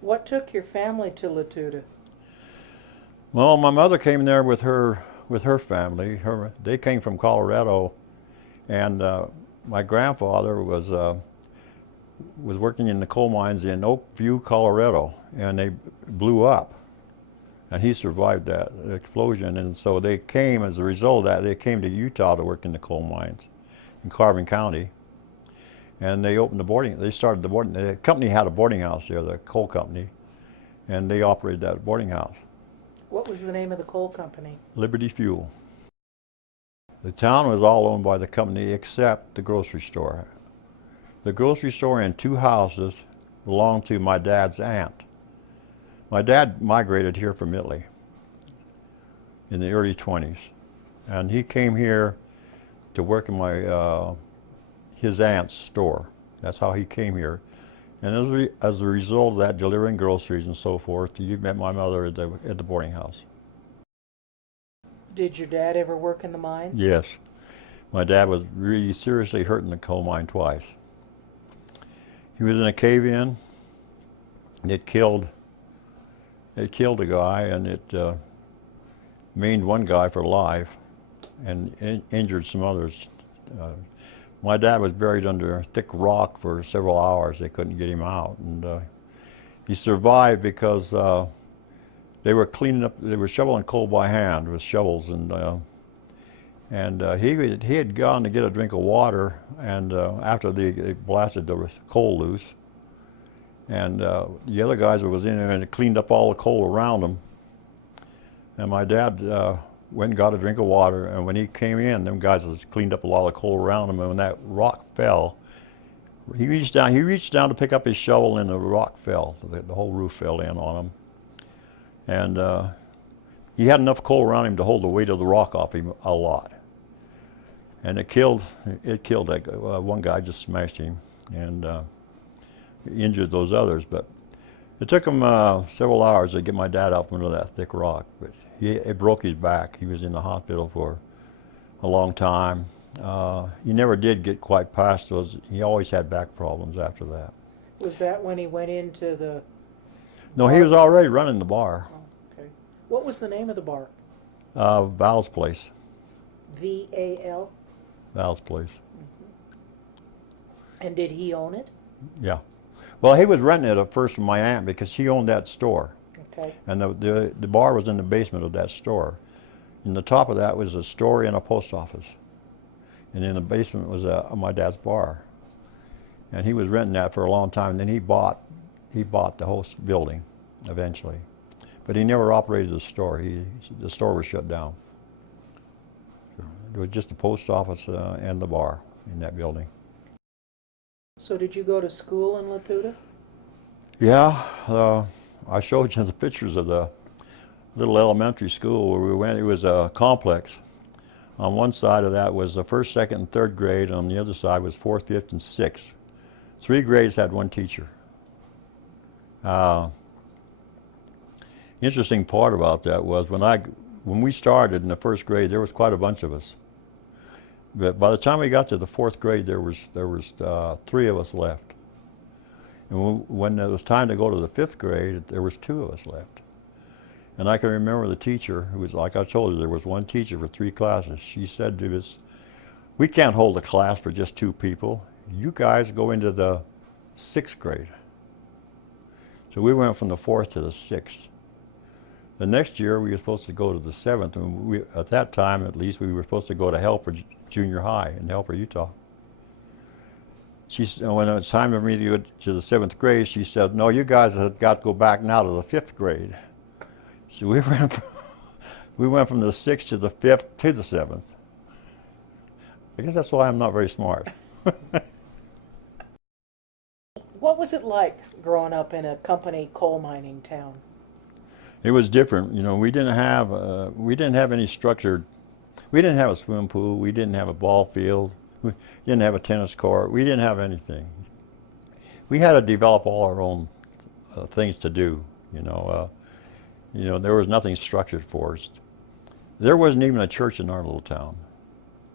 What took your family to Latuda? Well, my mother came there with her family. They came from Colorado, and my grandfather was working in the coal mines in Oak View, Colorado, and they blew up, and he survived that explosion. And so they came as a result of that. They came to Utah to work in the coal mines in Carbon County, and they opened the boarding. They started the boarding. The company had a boarding house there, the coal company, and they operated that boarding house. What was the name of the coal company? Liberty Fuel. The town was all owned by the company except the grocery store. The grocery store and two houses belonged to my dad's aunt. My dad migrated here from Italy in the early 20s, and he came here to work in his aunt's store. That's how he came here. And as a result of that, delivering groceries and so forth, you met my mother at the boarding house. Did your dad ever work in the mines? Yes. My dad was really seriously hurt in the coal mine twice. He was in a cave-in. It killed a guy, and it maimed one guy for life and injured some others. My dad was buried under thick rock for several hours. They couldn't get him out, and he survived because they were cleaning up. They were shoveling coal by hand with shovels, and he had gone to get a drink of water, and after they blasted the coal loose, and the other guys that was in there and cleaned up all the coal around them, and my dad went and got a drink of water, and when he came in, them guys had cleaned up a lot of coal around him, and when that rock fell, he reached down to pick up his shovel, and the rock fell. The whole roof fell in on him, and he had enough coal around him to hold the weight of the rock off him a lot. And it killed that guy. One guy just smashed him, and injured those others. But it took him several hours to get my dad out from under that thick rock. But it broke his back. He was in the hospital for a long time. He never did get quite past those. He always had back problems after that. Was that when he went into the No, he was already running the bar. Oh, okay. What was the name of the bar? Val's Place. V-A-L? Val's Place. And did he own it? Yeah. Well, he was renting it at first from my aunt because she owned that store. Okay. And the bar was in the basement of that store. In the top of that was a store and a post office. And in the basement was my dad's bar. And he was renting that for a long time. And then he bought the whole building eventually. But he never operated the store. The store was shut down. There was just the post office and the bar in that building. So did you go to school in Latuda? Yeah, I showed you the pictures of the little elementary school where we went. It was a complex. On one side of that was the first, second, and third grade, and on the other side was fourth, fifth, and sixth. 3 grades had one teacher. Interesting part about that was when we started in the first grade, there was quite a bunch of us. But by the time we got to the 4th grade, there was 3 of us left. And when it was time to go to the 5th grade, there was 2 of us left. And I can remember the teacher, who was, like I told you, there was one teacher for 3 classes. She said to us, "We can't hold a class for just 2 people. You guys go into the 6th grade." So we went from the 4th to the 6th. The next year, we were supposed to go to the 7th, and at that time, at least, we were supposed to go to Helper Junior High in Helper, Utah. When it was time for me to go to the 7th grade, she said, "No, you guys have got to go back now to the 5th grade." So we went from the 6th to the 5th to the 7th. I guess that's why I'm not very smart. What was it like growing up in a company coal mining town? It was different. You know, we didn't have any structured. We didn't have a swimming pool. We didn't have a ball field. We didn't have a tennis court. We didn't have anything. We had to develop all our own things to do. You know, there was nothing structured for us. There wasn't even a church in our little town.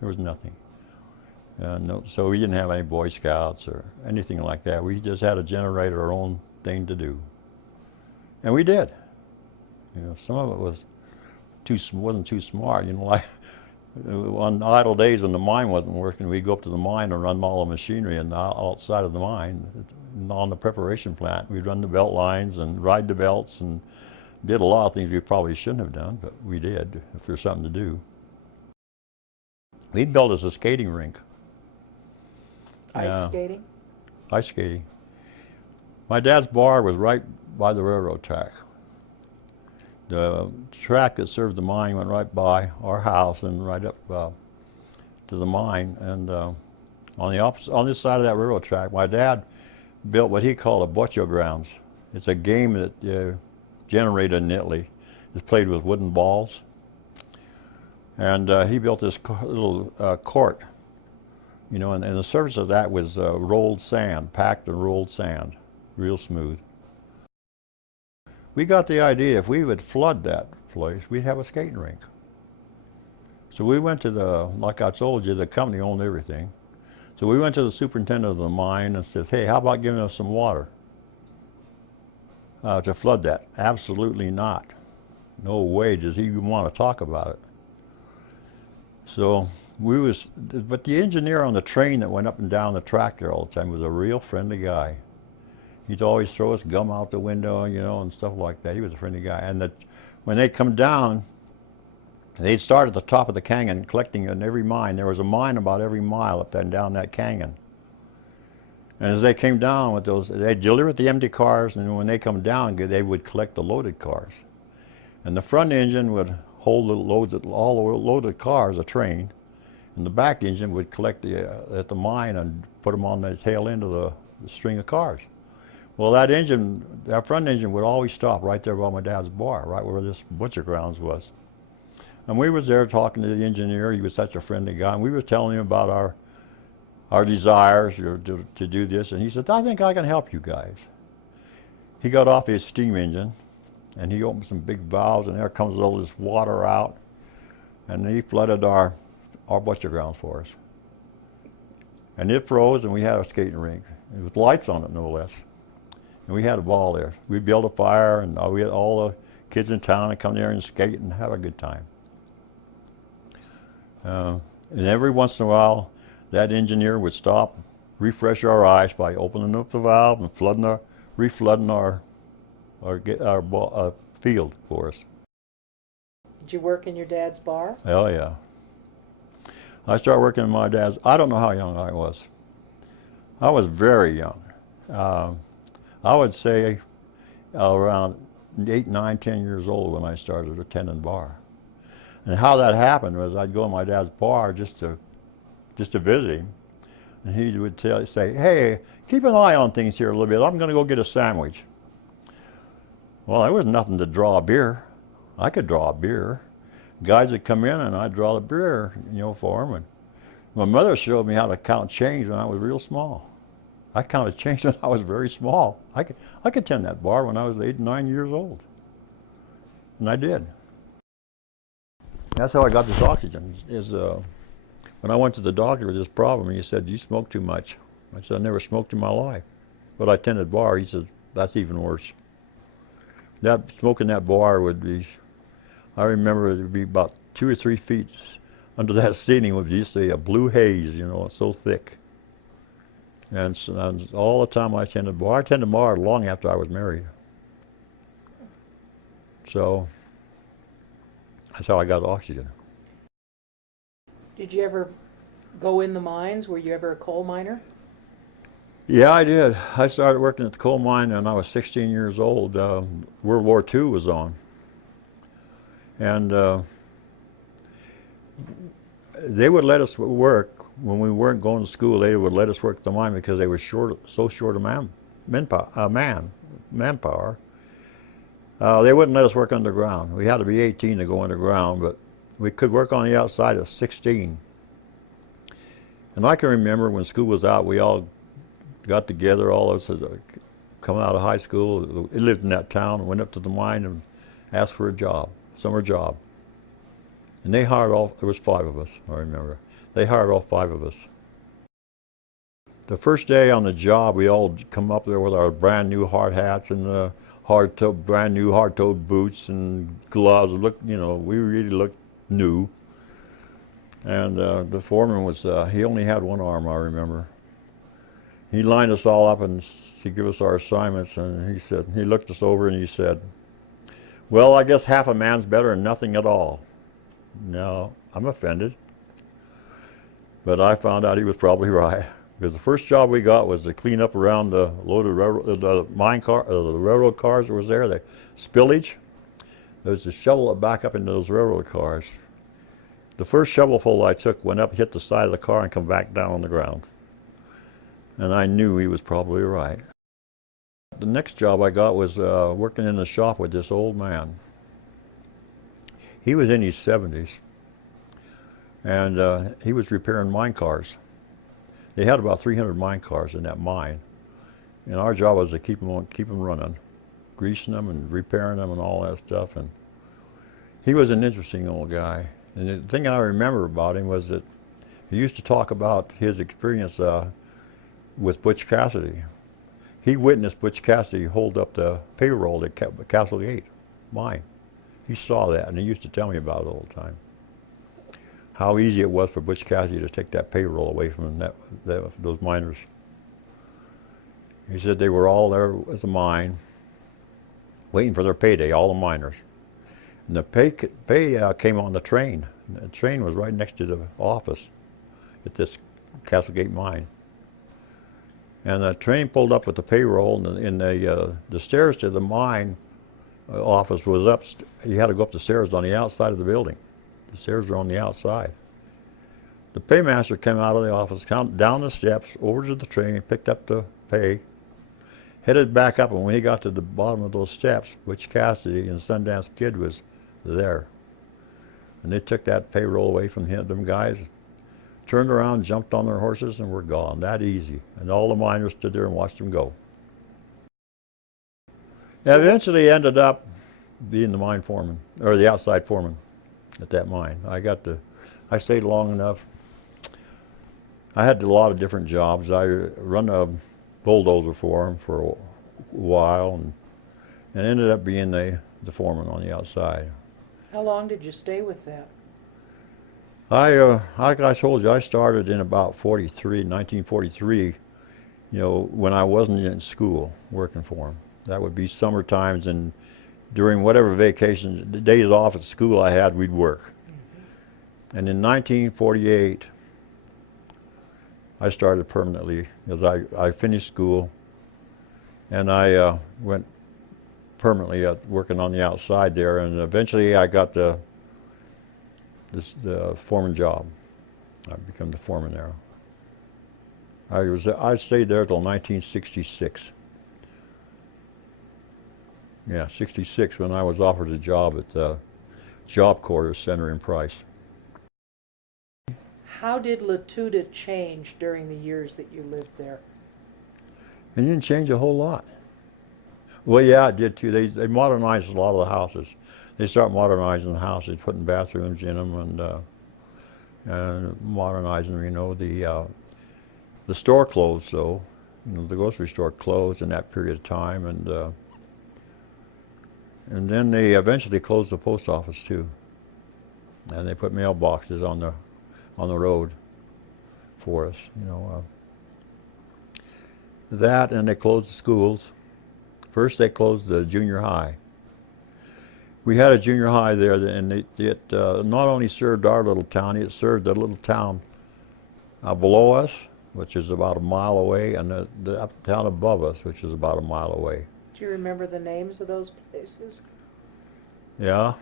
There was nothing. So we didn't have any Boy Scouts or anything like that. We just had to generate our own thing to do. And we did. You know, some of it was wasn't too smart. You know, like on idle days when the mine wasn't working, we'd go up to the mine and run all the machinery and outside of the mine on the preparation plant. We'd run the belt lines and ride the belts and did a lot of things we probably shouldn't have done, but we did if there's something to do. We'd build us a skating rink. Ice skating? Ice skating. My dad's bar was right by the railroad track. The track that served the mine went right by our house and right up to the mine. And on this side of that railroad track, my dad built what he called a bocce grounds. It's a game that generated in Italy. It's played with wooden balls. And he built this little court, you know, and the surface of that was rolled sand, packed and rolled sand, real smooth. We got the idea if we would flood that place, we'd have a skating rink. So we went to like I told you, the company owned everything. So we went to the superintendent of the mine and said, hey, how about giving us some water to flood that? Absolutely not. No way does he even want to talk about it. So but the engineer on the train that went up and down the track there all the time was a real friendly guy. He'd always throw us gum out the window, you know, and stuff like that. He was a friendly guy. And when they'd come down, they'd start at the top of the canyon collecting in every mine. There was a mine about every mile up and down that canyon. And as they came down with those, they'd deliver the empty cars, and when they come down, they would collect the loaded cars. And the front engine would hold the loads, all the loaded cars, a train, and the back engine would collect at the mine and put them on the tail end of the string of cars. Well, that front engine would always stop right there by my dad's bar, right where this butcher grounds was. And we was there talking to the engineer. He was such a friendly guy, and we were telling him about our desires to do this. And he said, I think I can help you guys. He got off his steam engine, and he opened some big valves, and there comes all this water out, and he flooded our butcher grounds for us. And it froze, and we had a skating rink. With lights on it, no less. And we had a ball there. We built a fire, and we had all the kids in town to come there and skate and have a good time. And every once in a while, that engineer would stop, refresh our ice by opening up the valve and reflooding our field for us. Did you work in your dad's bar? Oh yeah. I started working in my dad's. I don't know how young I was. I was very young. I would say around 8, 9, 10 years old when I started attending bar. And how that happened was I'd go to my dad's bar just to visit him, and he would say, hey, keep an eye on things here a little bit. I'm going to go get a sandwich. Well, there was nothing to draw a beer. I could draw a beer. Guys would come in and I'd draw the beer, you know, for them. And my mother showed me how to count change when I was real small. I counted change when I was very small. I could tend that bar when I was 8, 9 years old. And I did. That's how I got this oxygen. When I went to the doctor with this problem, he said, you smoke too much. I said, I never smoked in my life. But I tended bar. He said, that's even worse. Smoking that bar would be, I remember it would be about 2 or 3 feet under that ceiling would just a blue haze, you know, so thick. And all the time I tended bar long after I was married. So that's how I got oxygen. Did you ever go in the mines? Were you ever a coal miner? Yeah, I did. I started working at the coal mine when I was 16 years old. World War II was on. And they would let us work. When we weren't going to school, they would let us work at the mine because they were so short of manpower. They wouldn't let us work underground. We had to be 18 to go underground, but we could work on the outside at 16. And I can remember when school was out, we all got together, all of us had come out of high school, we lived in that town, and went up to the mine and asked for a job, summer job. And they hired there was 5 of us, I remember. They hired all 5 of us. The first day on the job, we all come up there with our brand new hard hats and the brand new hard-toed boots and gloves. We really looked new. And the foreman was, he only had one arm, I remember. He lined us all up and to give us our assignments, and he looked us over and he said, well, I guess half a man's better than nothing at all. Now, I'm offended, but I found out he was probably right. Because the first job we got was to clean up around the loaded the railroad cars that was there, the spillage. There was to shovel it back up into those railroad cars. The first shovelful I took went up, hit the side of the car, and come back down on the ground. And I knew he was probably right. The next job I got was working in the shop with this old man. He was in his 70s, and he was repairing mine cars. They had about 300 mine cars in that mine, and our job was to keep them running, greasing them and repairing them and all that stuff. And he was an interesting old guy. And the thing I remember about him was that he used to talk about his experience with Butch Cassidy. He witnessed Butch Cassidy hold up the payroll at Castle Gate mine. He saw that, and he used to tell me about it all the time. How easy it was for Butch Cassidy to take that payroll away from those miners. He said they were all there at the mine, waiting for their payday, all the miners. And the pay came on the train. The train was right next to the office at this Castlegate mine. And the train pulled up with the payroll, and the stairs to the mine office was up. You had to go up the stairs on the outside of the building. The stairs were on the outside. The paymaster came out of the office, down the steps, over to the train, picked up the pay, headed back up, and when he got to the bottom of those steps, Butch Cassidy and Sundance Kid was there. And they took that payroll away from them guys, turned around, jumped on their horses, and were gone. That easy. And all the miners stood there and watched them go. And eventually ended up being the mine foreman, or the outside foreman at that mine. I stayed long enough. I had a lot of different jobs. I run a bulldozer for him for a while, and ended up being the foreman on the outside. How long did you stay with that? Like I told you, I started in about 1943, when I wasn't in school working for him. That would be summer times, and during whatever vacations, the days off at school I had, we'd work. And in 1948, I started permanently, because I finished school, and I went permanently working on the outside there, and eventually I got the foreman job. I became the foreman there. I stayed there till 1966. Yeah, 66, when I was offered a job at the Job Corps Center in Price. How did Latuda change during the years that you lived there? It didn't change a whole lot. Well, yeah, it did too. They modernized a lot of the houses. They started modernizing the houses, putting bathrooms in them, and modernizing. The store closed, though. The grocery store closed in that period of time, and then they eventually closed the post office too. And they put mailboxes on the road for us. That, and they closed the schools. First, they closed the junior high. We had a junior high there, and it not only served our little town, it served the little town below us, which is about a mile away, and the town above us, which is about a mile away. Do you remember the names of those places? Yeah.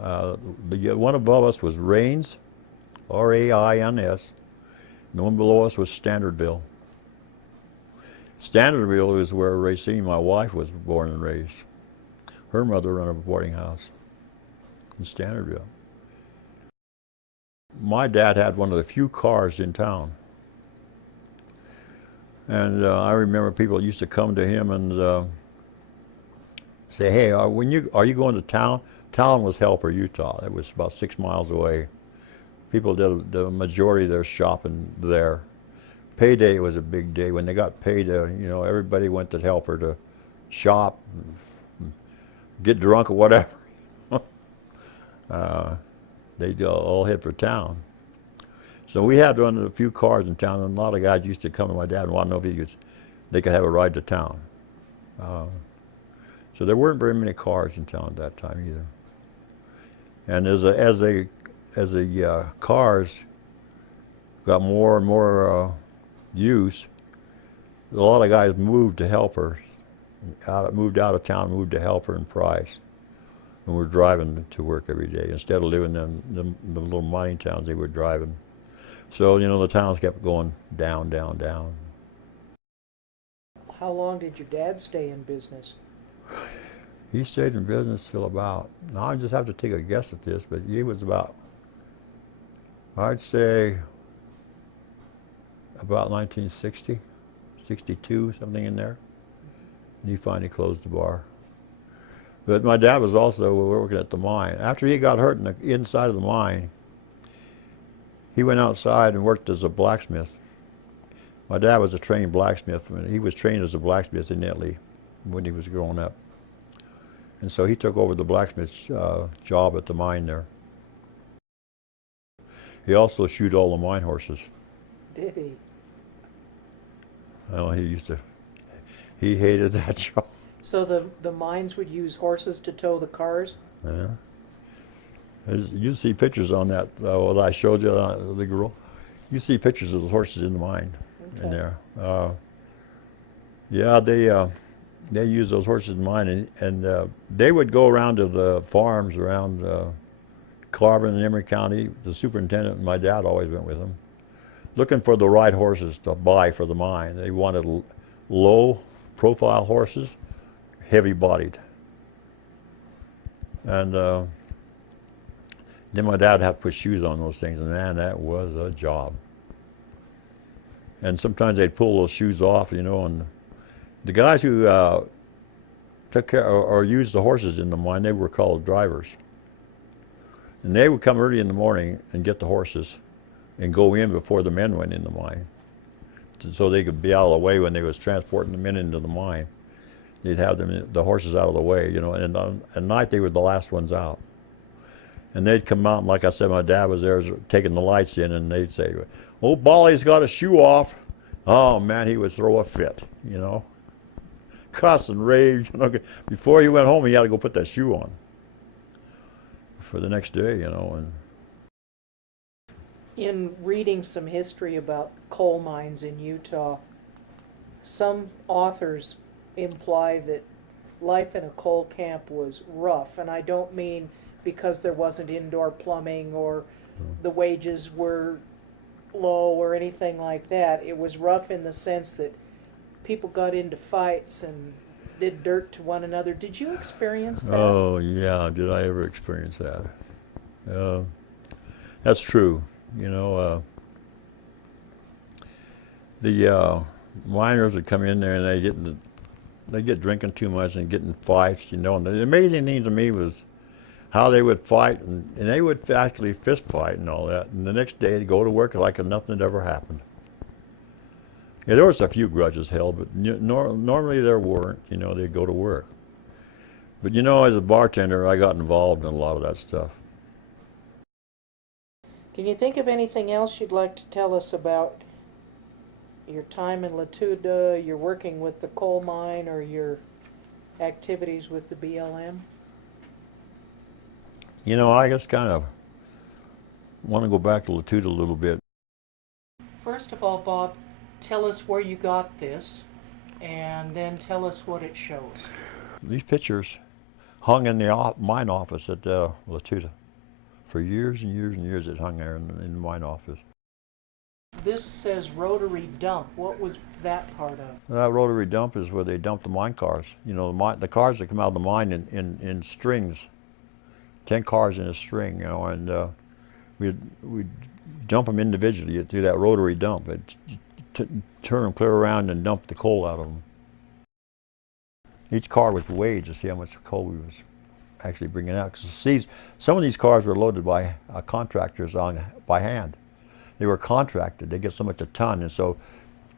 The one above us was Rains, R-A-I-N-S, and the one below us was Standardville. Standardville is where Racine, my wife, was born and raised. Her mother ran a boarding house in Standardville. My dad had one of the few cars in town. And I remember people used to come to him and say, hey, are you going to town? Town was Helper, Utah. It was about 6 miles away. People did the majority of their shopping there. Payday was a big day. When they got paid, everybody went to Helper to shop and get drunk or whatever. They'd all head for town. So we had one of the few cars in town, and a lot of guys used to come to my dad and want to know if they could have a ride to town. So there weren't very many cars in town at that time either. And as the cars got more and more use, a lot of guys moved to Helper, moved out of town, moved to Helper and Price, and were driving to work every day. Instead of living in the little mining towns, they were driving. So, you know, the towns kept going down, down, down. How long did your dad stay in business? He stayed in business till about, now I just have to take a guess at this, but he was about, I'd say, about 1960, 62, something in there. And he finally closed the bar. But my dad was also working at the mine. After he got hurt in the inside of the mine, he went outside and worked as a blacksmith. My dad was a trained blacksmith. He was trained as a blacksmith in Italy when he was growing up. And so he took over the blacksmith's job at the mine there. He also shoot all the mine horses. Did he? Well, he hated that job. So the mines would use horses to tow the cars? Yeah. You see pictures on that, what I showed you, the girl. You see pictures of the horses in the mine, in there. Yeah, they use those horses in the mine, and they would go around to the farms around Carbon and Emery County. The superintendent and my dad always went with them, looking for the right horses to buy for the mine. They wanted low-profile horses, heavy-bodied. And then my dad had to put shoes on those things, and man, that was a job. And sometimes they'd pull those shoes off, you know, and the guys who took care or used the horses in the mine, they were called drivers. And they would come early in the morning and get the horses and go in before the men went in the mine, so they could be out of the way when they was transporting the men into the mine. They'd have the horses out of the way, you know, and at night they were the last ones out. And they'd come out, and like I said, my dad was there taking the lights in, and they'd say, "Oh, Bolly's got a shoe off." Oh man, he would throw a fit, you know, cuss and rage. You know, before he went home, he had to go put that shoe on for the next day, you know. And in reading some history about coal mines in Utah, some authors imply that life in a coal camp was rough, and I don't mean because there wasn't indoor plumbing or the wages were low or anything like that. It was rough in the sense that people got into fights and did dirt to one another. Did you experience that? oh yeah, did I ever experience that? That's true. You know, the miners would come in there and they get drinking too much and get in fights. You know, and the amazing thing to me was how they would fight, and they would actually fist fight and all that. And the next day they'd go to work like nothing had ever happened. Yeah, there was a few grudges held, but normally there weren't. You know, they'd go to work. But you know, as a bartender, I got involved in a lot of that stuff. Can you think of anything else you'd like to tell us about your time in Latuda, your working with the coal mine, or your activities with the BLM? You know, I just kind of want to go back to Latuda a little bit. First of all, Bob, tell us where you got this, and then tell us what it shows. These pictures hung in the mine office at Latuda. For years and years and years it hung there in the mine office. This says Rotary Dump. What was that part of? That Rotary Dump is where they dump the mine cars. You know, the cars that come out of the mine in strings. 10 cars in a string, you know, and we'd dump them individually through that rotary dump. Turn them clear around and dump the coal out of them. Each car was weighed to see how much coal we was actually bringing out. Because some of these cars were loaded by contractors by hand. They were contracted. They get so much a ton, and so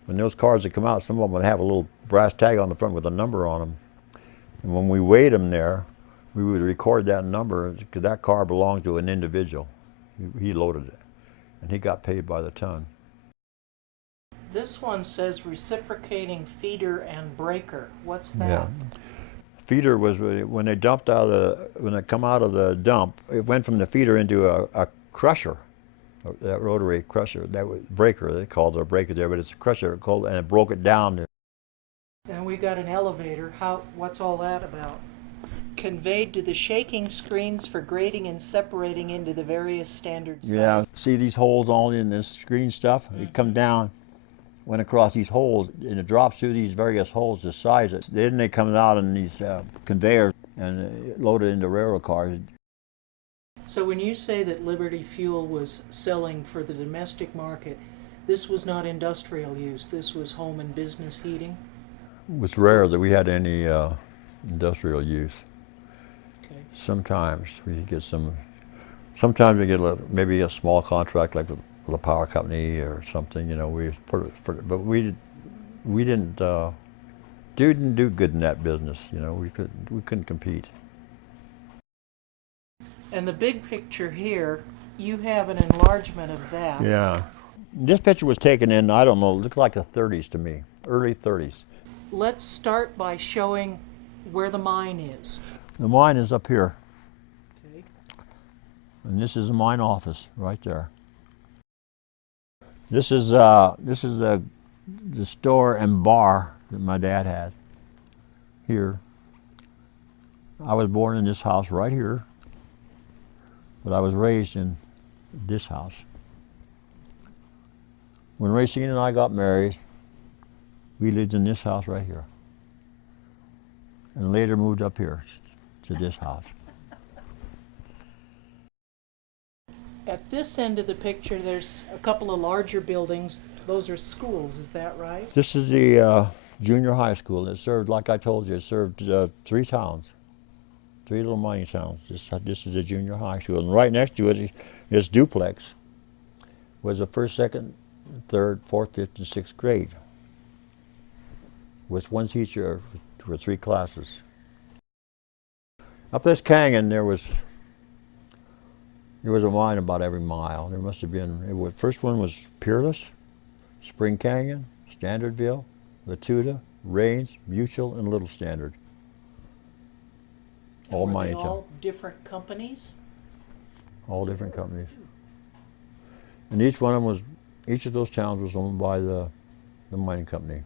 when those cars would come out, some of them would have a little brass tag on the front with a number on them. And when we weighed them there, we would record that number because that car belonged to an individual. He loaded it, and he got paid by the ton. This one says reciprocating feeder and breaker. What's that? Yeah. Feeder was when they dumped out of when they come out of the dump, it went from the feeder into a crusher, that rotary crusher. That was breaker. They called it a breaker there, but it's a crusher called, and it broke it down. And we got an elevator. What's all that about? Conveyed to the shaking screens for grading and separating into the various standard sizes. Yeah. See these holes all in this screen stuff? Mm-hmm. It come down, went across these holes, and it drops through these various holes to size it. Then they come out in these conveyors and loaded into railroad cars. So when you say that Liberty Fuel was selling for the domestic market, this was not industrial use. This was home and business heating? It was rare that we had any industrial use. Okay. Sometimes we get sometimes we get maybe a small contract like with a power company or something, you know, we put it for, but we didn't do good in that business, you know, we couldn't compete. And the big picture here, you have an enlargement of that. Yeah. This picture was taken in, I don't know, it looks like the 30s to me, early 30s. Let's start by showing where the mine is. The mine is up here, Okay. and this is the mine office right there. This is the store and bar that my dad had here. I was born in this house right here, but I was raised in this house. When Racine and I got married, we lived in this house right here, and later moved up here to this house. At this end of the picture, there's a couple of larger buildings. Those are schools, is that right? This is the junior high school. It served, like I told you, it served 3 towns, 3 little mining towns. This is the junior high school, and right next to it is duplex. Was the 1st, 2nd, 3rd, 4th, 5th, and 6th grade. With 1 teacher for 3 classes. Up this canyon, there was a mine about every mile. There must have been. First one was Peerless, Spring Canyon, Standardville, Latuda, Rains, Mutual, and Little Standard. All mining towns. All different companies? All different companies. And each of those towns was owned by the mining company.